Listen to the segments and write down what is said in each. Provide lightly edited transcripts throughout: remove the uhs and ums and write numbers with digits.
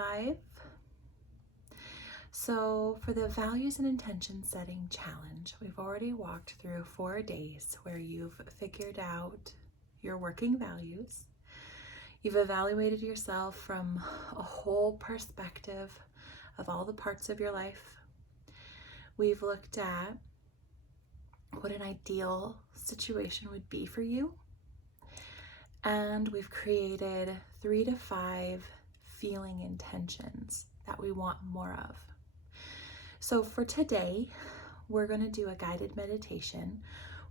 5. So for the values and intention setting challenge, we've already walked through 4 days where you've figured out your working values. You've evaluated yourself from a whole perspective of all the parts of your life. We've looked at what an ideal situation would be for you. And we've created 3 to 5 feeling intentions that we want more of. So for today, we're going to do a guided meditation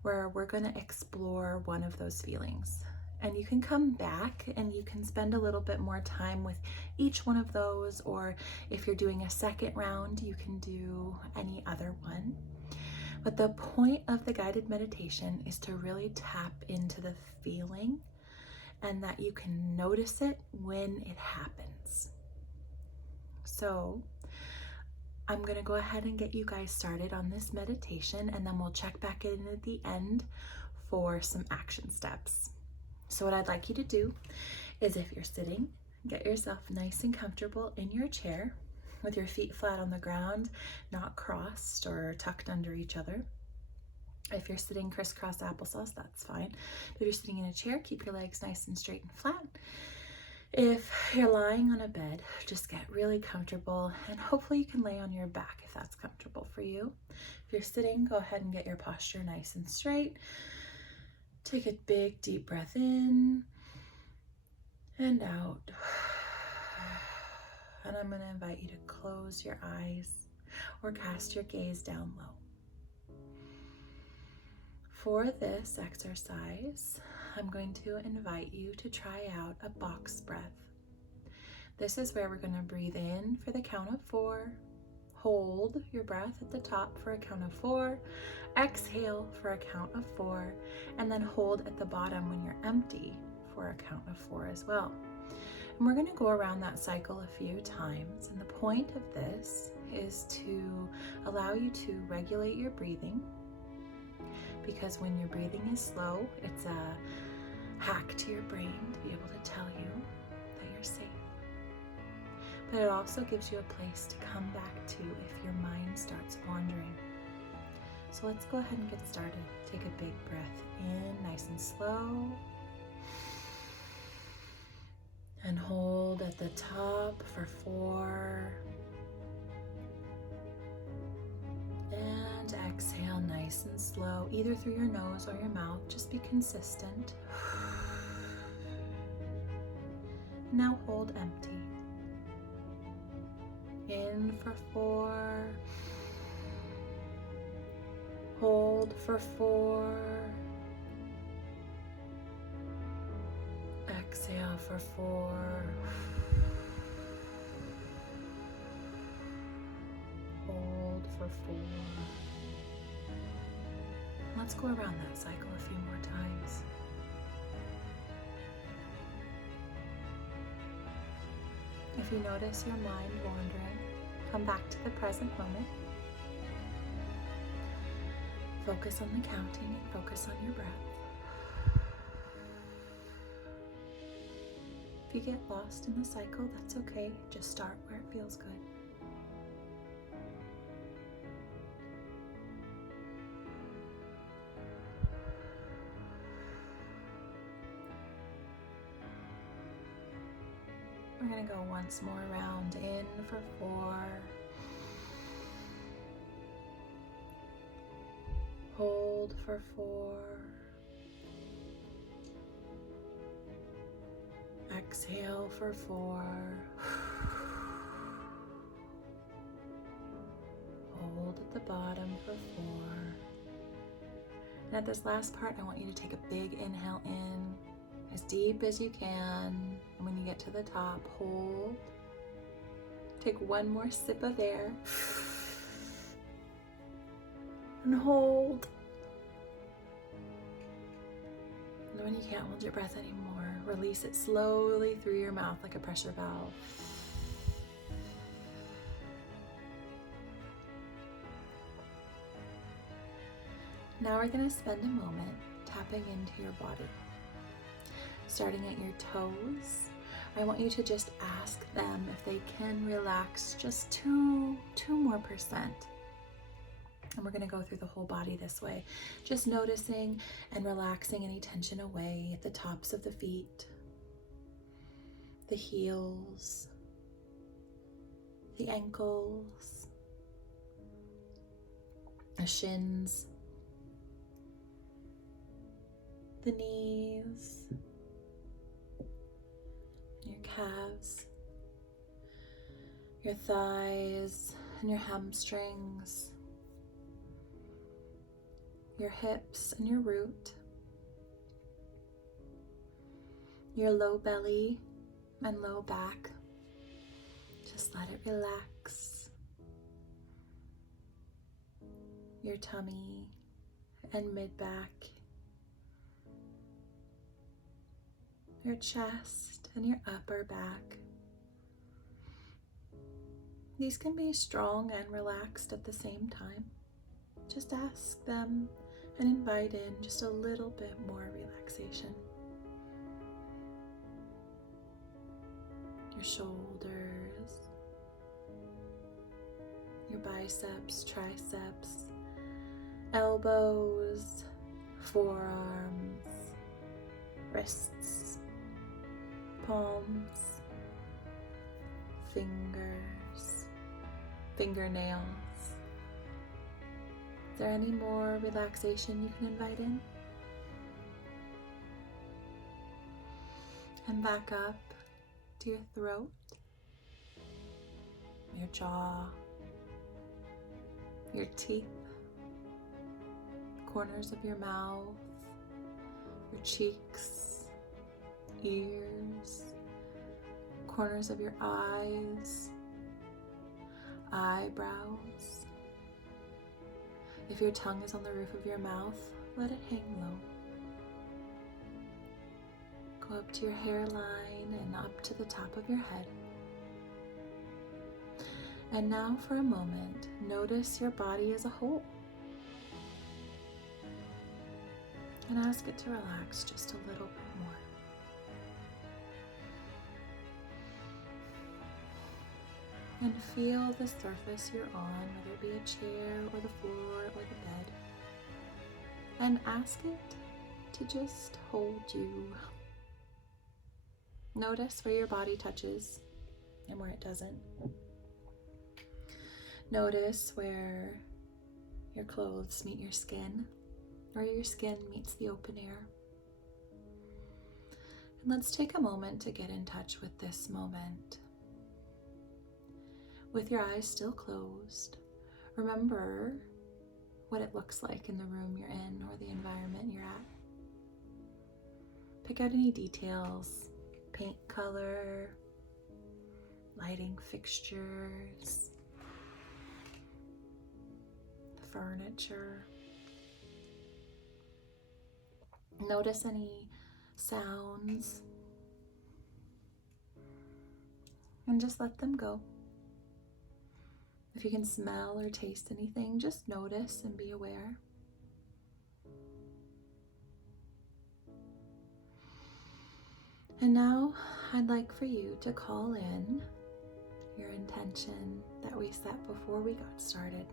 where we're going to explore one of those feelings. And you can come back and you can spend a little bit more time with each one of those, or if you're doing a second round, you can do any other one. But the point of the guided meditation is to really tap into the feeling and that you can notice it when it happens. So I'm going to go ahead and get you guys started on this meditation, and then we'll check back in at the end for some action steps. So what I'd like you to do is, if you're sitting, get yourself nice and comfortable in your chair with your feet flat on the ground, not crossed or tucked under each other. If you're sitting crisscross applesauce, that's fine. If you're sitting in a chair, keep your legs nice and straight and flat. If you're lying on a bed, just get really comfortable, and hopefully you can lay on your back if that's comfortable for you. If you're sitting, go ahead and get your posture nice and straight. Take a big deep breath in and out. And I'm going to invite you to close your eyes or cast your gaze down low. For this exercise, I'm going to invite you to try out a box breath. This is where we're going to breathe in for the count of 4, hold your breath at the top for a count of 4, exhale for a count of 4, and then hold at the bottom when you're empty for a count of 4 as well. And we're going to go around that cycle a few times, and the point of this is to allow you to regulate your breathing, because when your breathing is slow, it's a hack to your brain to be able to tell you that you're safe. But it also gives you a place to come back to if your mind starts wandering. So let's go ahead and get started. Take a big breath in, nice and slow. And hold at the top for 4. And exhale nice and slow, either through your nose or your mouth. Just be consistent. Now hold empty. In for 4. Hold for 4. Exhale for 4. Hold for 4. Let's go around that cycle a few more times. If you notice your mind wandering, come back to the present moment. Focus on the counting and focus on your breath. If you get lost in the cycle, that's okay. Just start where it feels good. We're going to go once more round. In for 4. Hold for 4. Exhale for 4. Hold at the bottom for 4. And at this last part, I want you to take a big inhale in, as deep as you can. And when you get to the top, hold. Take one more sip of air. And hold. And when you can't hold your breath anymore, release it slowly through your mouth like a pressure valve. Now we're going to spend a moment tapping into your body. Starting at your toes, I want you to just ask them if they can relax just 2% more. And we're going to go through the whole body this way, just noticing and relaxing any tension away at the tops of the feet, the heels, the ankles, the shins, the knees, your calves, your thighs, and your hamstrings, your hips and your root, your low belly and low back. Just let it relax. Your tummy and mid-back, your chest and your upper back. These can be strong and relaxed at the same time. Just ask them and invite in just a little bit more relaxation. Your shoulders, your biceps, triceps, elbows, forearms, wrists, palms, fingers, fingernails. Is there any more relaxation you can invite in? And back up to your throat, your jaw, your teeth, corners of your mouth, your cheeks, ears, corners of your eyes, eyebrows. If your tongue is on the roof of your mouth, let it hang low. Go up to your hairline and up to the top of your head. And now for a moment, notice your body as a whole. And ask it to relax just a little bit more. And feel the surface you're on, whether it be a chair or the floor or the bed. And ask it to just hold you. Notice where your body touches and where it doesn't. Notice where your clothes meet your skin, or your skin meets the open air. And let's take a moment to get in touch with this moment. With your eyes still closed, remember what it looks like in the room you're in or the environment you're at. Pick out any details, paint color, lighting fixtures, the furniture. Notice any sounds and just let them go. If you can smell or taste anything, just notice and be aware. And now I'd like for you to call in your intention that we set before we got started,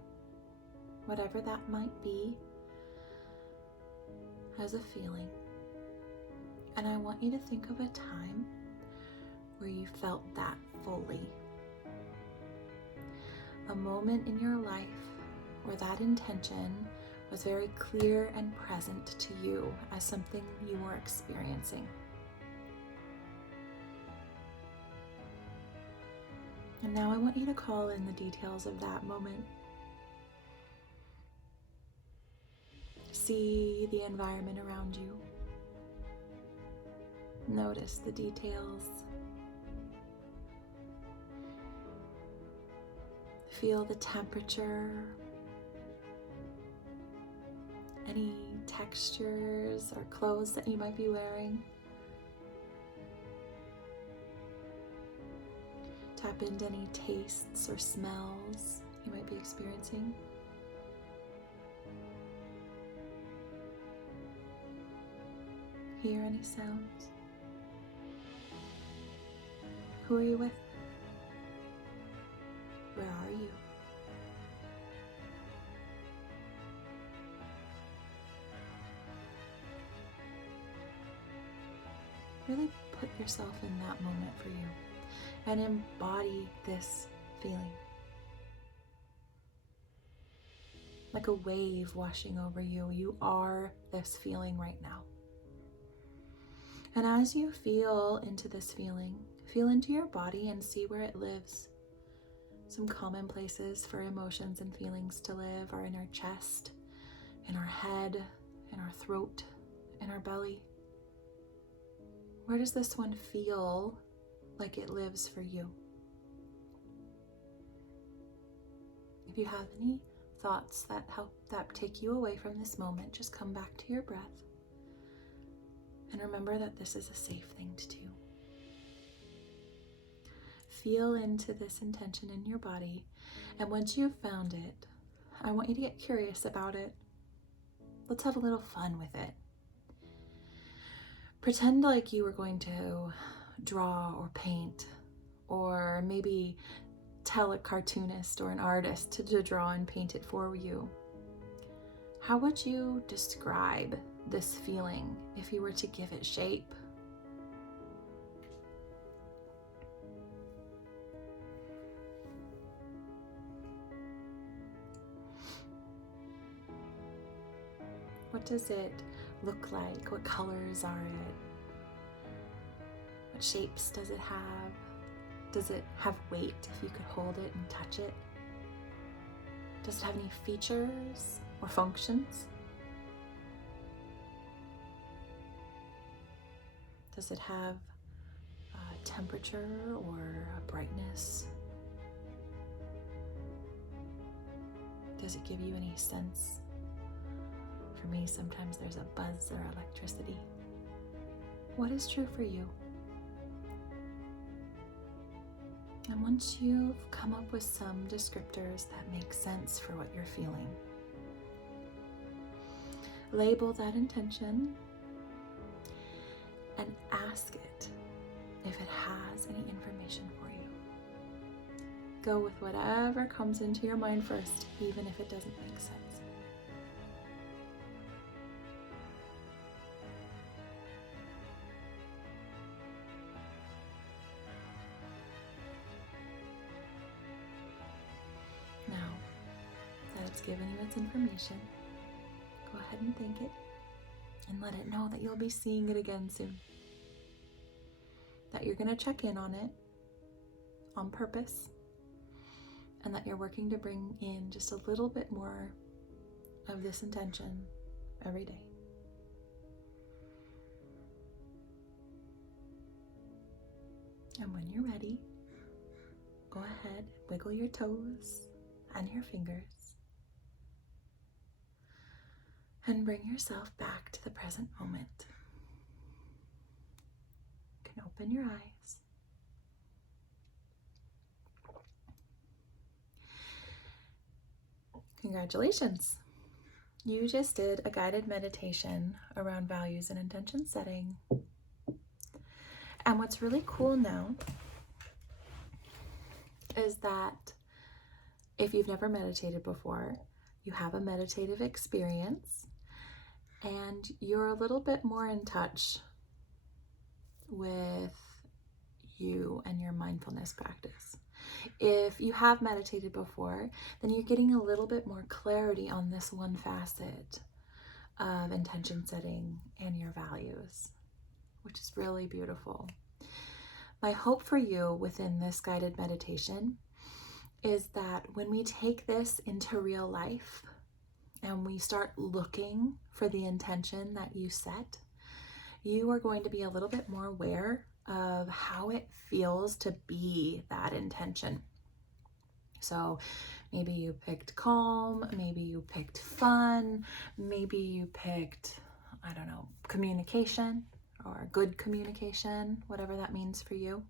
whatever that might be, as a feeling. And I want you to think of a time where you felt that fully. A moment in your life where that intention was very clear and present to you as something you were experiencing. And now I want you to call in the details of that moment. See the environment around you. Notice the details. Feel the temperature, any textures or clothes that you might be wearing. Tap into any tastes or smells you might be experiencing. Hear any sounds. Who are you with? Where are you? Really put yourself in that moment for you and embody this feeling. Like a wave washing over you, you are this feeling right now. And as you feel into this feeling, feel into your body and see where it lives. Some common places for emotions and feelings to live are in our chest, in our head, in our throat, in our belly. Where does this one feel like it lives for you? If you have any thoughts that take you away from this moment, just come back to your breath and remember that this is a safe thing to do. Feel into this intention in your body, and once you've found it, I want you to get curious about it. Let's have a little fun with it. Pretend like you were going to draw or paint, or maybe tell a cartoonist or an artist to draw and paint it for you. How would you describe this feeling if you were to give it shape? What does it look like? What colors are it? What shapes does it have? Does it have weight if you could hold it and touch it? Does it have any features or functions? Does it have a temperature or a brightness? Does it give you any sense? For me, sometimes there's a buzz or electricity. What is true for you? And once you've come up with some descriptors that make sense for what you're feeling, label that intention and ask it if it has any information for you. Go with whatever comes into your mind first, even if it doesn't make sense. It's given you its information. Go ahead and thank it and let it know that you'll be seeing it again soon. That you're going to check in on it on purpose, and that you're working to bring in just a little bit more of this intention every day. And when you're ready, go ahead, wiggle your toes and your fingers. And bring yourself back to the present moment. You can open your eyes. Congratulations! You just did a guided meditation around values and intention setting. And what's really cool now is that if you've never meditated before, you have a meditative experience. And you're a little bit more in touch with you and your mindfulness practice. If you have meditated before, then you're getting a little bit more clarity on this one facet of intention setting and your values, which is really beautiful. My hope for you within this guided meditation is that when we take this into real life, and we start looking for the intention that you set, you are going to be a little bit more aware of how it feels to be that intention. So maybe you picked calm, maybe you picked fun, maybe you picked, communication or good communication, whatever that means for you.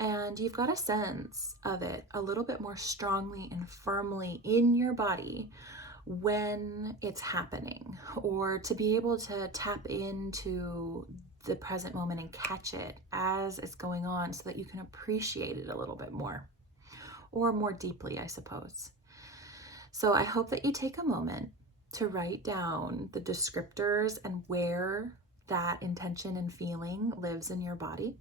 And you've got a sense of it a little bit more strongly and firmly in your body when it's happening, or to be able to tap into the present moment and catch it as it's going on so that you can appreciate it a little bit more, or more deeply, I suppose. So I hope that you take a moment to write down the descriptors and where that intention and feeling lives in your body.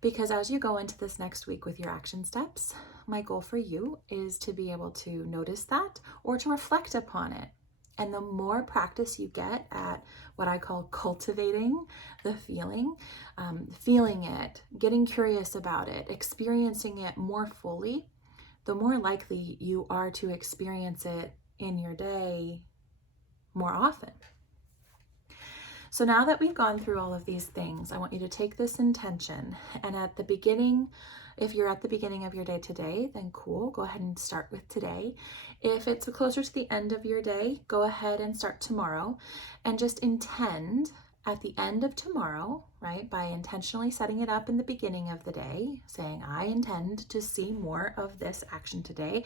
Because as you go into this next week with your action steps, my goal for you is to be able to notice that or to reflect upon it. And the more practice you get at what I call cultivating the feeling, feeling it, getting curious about it, experiencing it more fully, the more likely you are to experience it in your day more often. So now that we've gone through all of these things, I want you to take this intention, and at the beginning, if you're at the beginning of your day today, then cool, go ahead and start with today. If it's closer to the end of your day, go ahead and start tomorrow, and just intend at the end of tomorrow, right, by intentionally setting it up in the beginning of the day, saying, I intend to see more of this action today,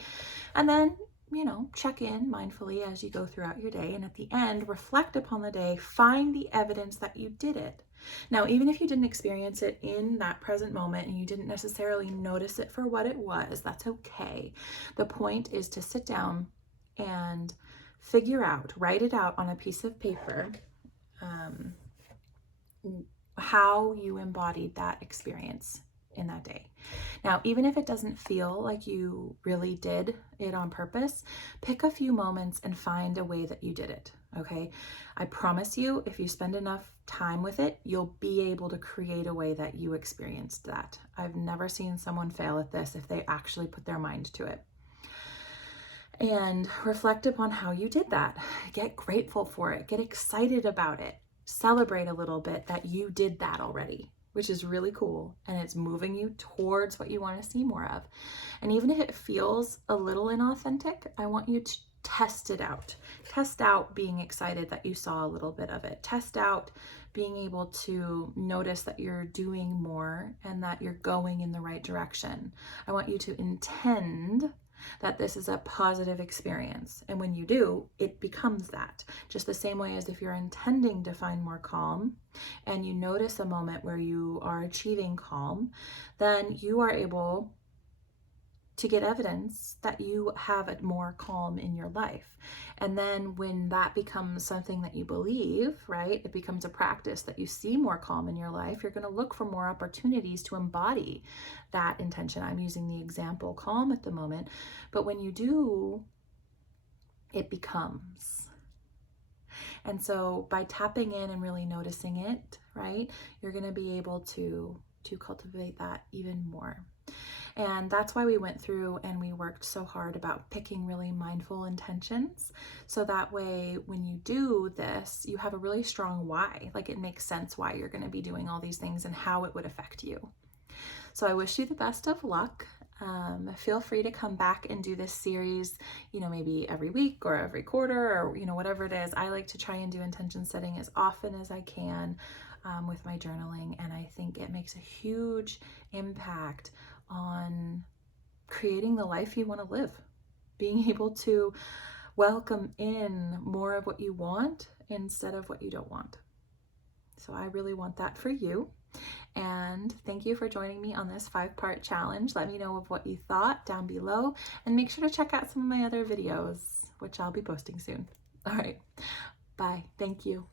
and then check in mindfully as you go throughout your day. And at the end, reflect upon the day, find the evidence that you did it. Now, even if you didn't experience it in that present moment and you didn't necessarily notice it for what it was, that's okay. The point is to sit down and figure out, write it out on a piece of paper, how you embodied that experience in that day. Now, even if it doesn't feel like you really did it on purpose, pick a few moments and find a way that you did it, okay? I promise you, if you spend enough time with it, you'll be able to create a way that you experienced that. I've never seen someone fail at this if they actually put their mind to it. And reflect upon how you did that. Get grateful for it. Get excited about it. Celebrate a little bit that you did that already, which is really cool, and it's moving you towards what you want to see more of. And even if it feels a little inauthentic, I want you to test it out. Test out being excited that you saw a little bit of it. Test out being able to notice that you're doing more and that you're going in the right direction. I want you to intend that this is a positive experience. And when you do, it becomes that. Just the same way as if you're intending to find more calm and you notice a moment where you are achieving calm, then you are able to get evidence that you have more calm in your life. And then when that becomes something that you believe, right, it becomes a practice that you see more calm in your life, you're going to look for more opportunities to embody that intention. I'm using the example calm at the moment, but when you do, it becomes. And so by tapping in and really noticing it, right, you're going to be able to cultivate that even more. And that's why we went through and we worked so hard about picking really mindful intentions. So that way, when you do this, you have a really strong why. Like, it makes sense why you're going to be doing all these things and how it would affect you. So I wish you the best of luck. Feel free to come back and do this series, maybe every week or every quarter or, whatever it is. I like to try and do intention setting as often as I can with my journaling. And I think it makes a huge impact on creating the life you want to live, being able to welcome in more of what you want instead of what you don't want. So I really want that for you. And thank you for joining me on this 5-part challenge. Let me know of what you thought down below, and make sure to check out some of my other videos, which I'll be posting soon. All right, bye. Thank you.